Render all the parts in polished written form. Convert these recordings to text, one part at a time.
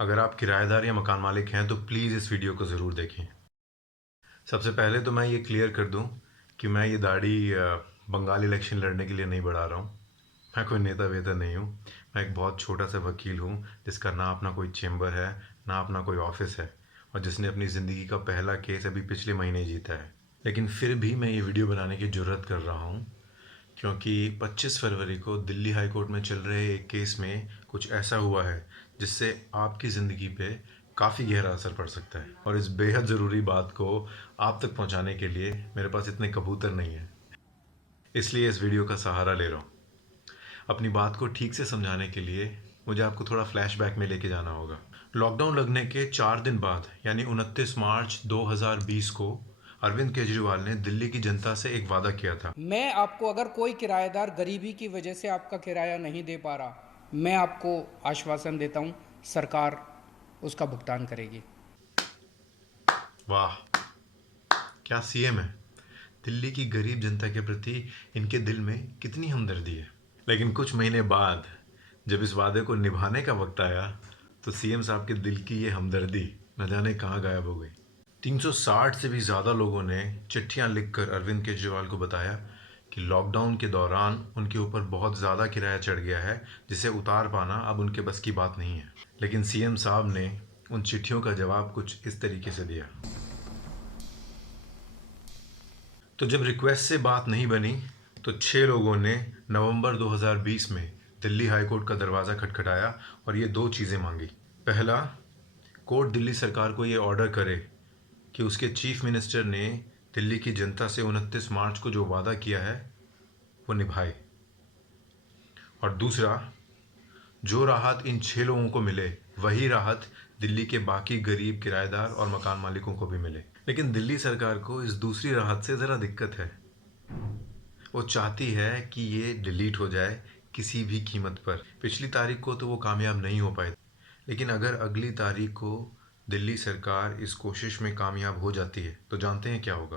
अगर आप किराएदार या मकान मालिक हैं तो प्लीज़ इस वीडियो को ज़रूर देखें। सबसे पहले तो मैं ये क्लियर कर दूं कि मैं ये दाढ़ी बंगाल इलेक्शन लड़ने के लिए नहीं बढ़ा रहा हूँ। मैं कोई नेता वेता नहीं हूँ। मैं एक बहुत छोटा सा वकील हूँ जिसका ना अपना कोई चेम्बर है, ना अपना कोई ऑफिस है, और जिसने अपनी ज़िंदगी का पहला केस अभी पिछले महीने जीता है। लेकिन फिर भी मैं ये वीडियो बनाने की ज़रूरत कर रहा हूँ क्योंकि 25 फरवरी को दिल्ली हाई कोर्ट में चल रहे एक केस में कुछ ऐसा हुआ है जिससे आपकी ज़िंदगी पे काफ़ी गहरा असर पड़ सकता है। और इस बेहद ज़रूरी बात को आप तक पहुंचाने के लिए मेरे पास इतने कबूतर नहीं है, इसलिए इस वीडियो का सहारा ले रहा हूँ। अपनी बात को ठीक से समझाने के लिए मुझे आपको थोड़ा फ्लैशबैक में लेके जाना होगा। लॉकडाउन लगने के 4 दिन बाद यानी 29 मार्च 2020 को अरविंद केजरीवाल ने दिल्ली की जनता से एक वादा किया था। मैं आपको, अगर कोई किराएदार गरीबी की वजह से आपका किराया नहीं दे पा रहा, मैं आपको आश्वासन देता हूँ, सरकार उसका भुगतान करेगी। वाह, क्या सीएम है! दिल्ली की गरीब जनता के प्रति इनके दिल में कितनी हमदर्दी है। लेकिन कुछ महीने बाद जब इस वादे को निभाने का वक्त आया तो सीएम साहब के दिल की ये हमदर्दी न जाने कहाँ गायब हो गई। 360 से भी ज़्यादा लोगों ने चिट्ठियां लिखकर अरविंद केजरीवाल को बताया कि लॉकडाउन के दौरान उनके ऊपर बहुत ज़्यादा किराया चढ़ गया है, जिसे उतार पाना अब उनके बस की बात नहीं है। लेकिन सीएम साहब ने उन चिट्ठियों का जवाब कुछ इस तरीके से दिया। तो जब रिक्वेस्ट से बात नहीं बनी तो 6 लोगों ने नवंबर 2020 में दिल्ली हाई कोर्ट का दरवाज़ा खटखटाया और ये 2 चीज़ें मांगी। पहला, कोर्ट दिल्ली सरकार को ये ऑर्डर करे कि उसके चीफ मिनिस्टर ने दिल्ली की जनता से 29 मार्च को जो वादा किया है वो निभाए। और दूसरा, जो राहत इन 6 लोगों को मिले वही राहत दिल्ली के बाकी गरीब किराएदार और मकान मालिकों को भी मिले। लेकिन दिल्ली सरकार को इस दूसरी राहत से ज़रा दिक्कत है। वो चाहती है कि ये डिलीट हो जाए किसी भी कीमत पर। पिछली तारीख को तो वो कामयाब नहीं हो पाए, लेकिन अगर अगली तारीख को दिल्ली सरकार इस कोशिश में कामयाब हो जाती है तो जानते हैं क्या होगा?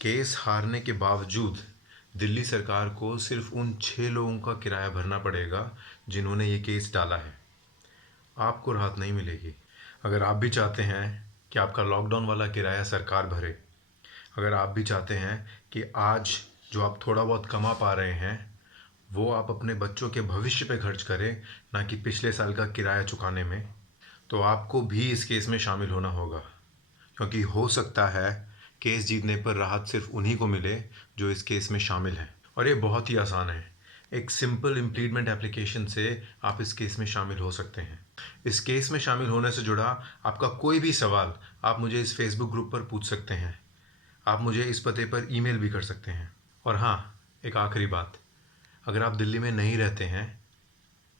केस हारने के बावजूद दिल्ली सरकार को सिर्फ उन 6 लोगों का किराया भरना पड़ेगा जिन्होंने ये केस डाला है। आपको राहत नहीं मिलेगी। अगर आप भी चाहते हैं कि आपका लॉकडाउन वाला किराया सरकार भरे, अगर आप भी चाहते हैं कि आज जो आप थोड़ा बहुत कमा पा रहे हैं वो आप अपने बच्चों के भविष्य पे खर्च करें, ना कि पिछले साल का किराया चुकाने में, तो आपको भी इस केस में शामिल होना होगा। क्योंकि हो सकता है केस जीतने पर राहत सिर्फ उन्हीं को मिले जो इस केस में शामिल हैं। और ये बहुत ही आसान है। एक सिंपल इम्प्लीडमेंट एप्लीकेशन से आप इस केस में शामिल हो सकते हैं। इस केस में शामिल होने से जुड़ा आपका कोई भी सवाल आप मुझे इस फेसबुक ग्रुप पर पूछ सकते हैं। आप मुझे इस पते पर ईमेल भी कर सकते हैं। और हाँ, एक आखिरी बात, अगर आप दिल्ली में नहीं रहते हैं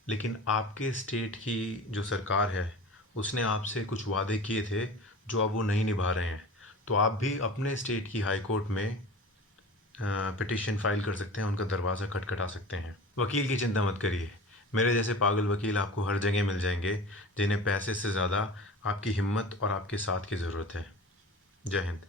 लेकिन आपके स्टेट की जो सरकार है उसने आपसे कुछ वादे किए थे जो अब वो नहीं निभा रहे हैं, तो आप भी अपने स्टेट की हाई कोर्ट में पिटिशन फाइल कर सकते हैं, उनका दरवाज़ा खटखटा सकते हैं। वकील की चिंता मत करिए, मेरे जैसे पागल वकील आपको हर जगह मिल जाएंगे जिन्हें पैसे से ज़्यादा आपकी हिम्मत और आपके साथ की ज़रूरत है। जय हिंद।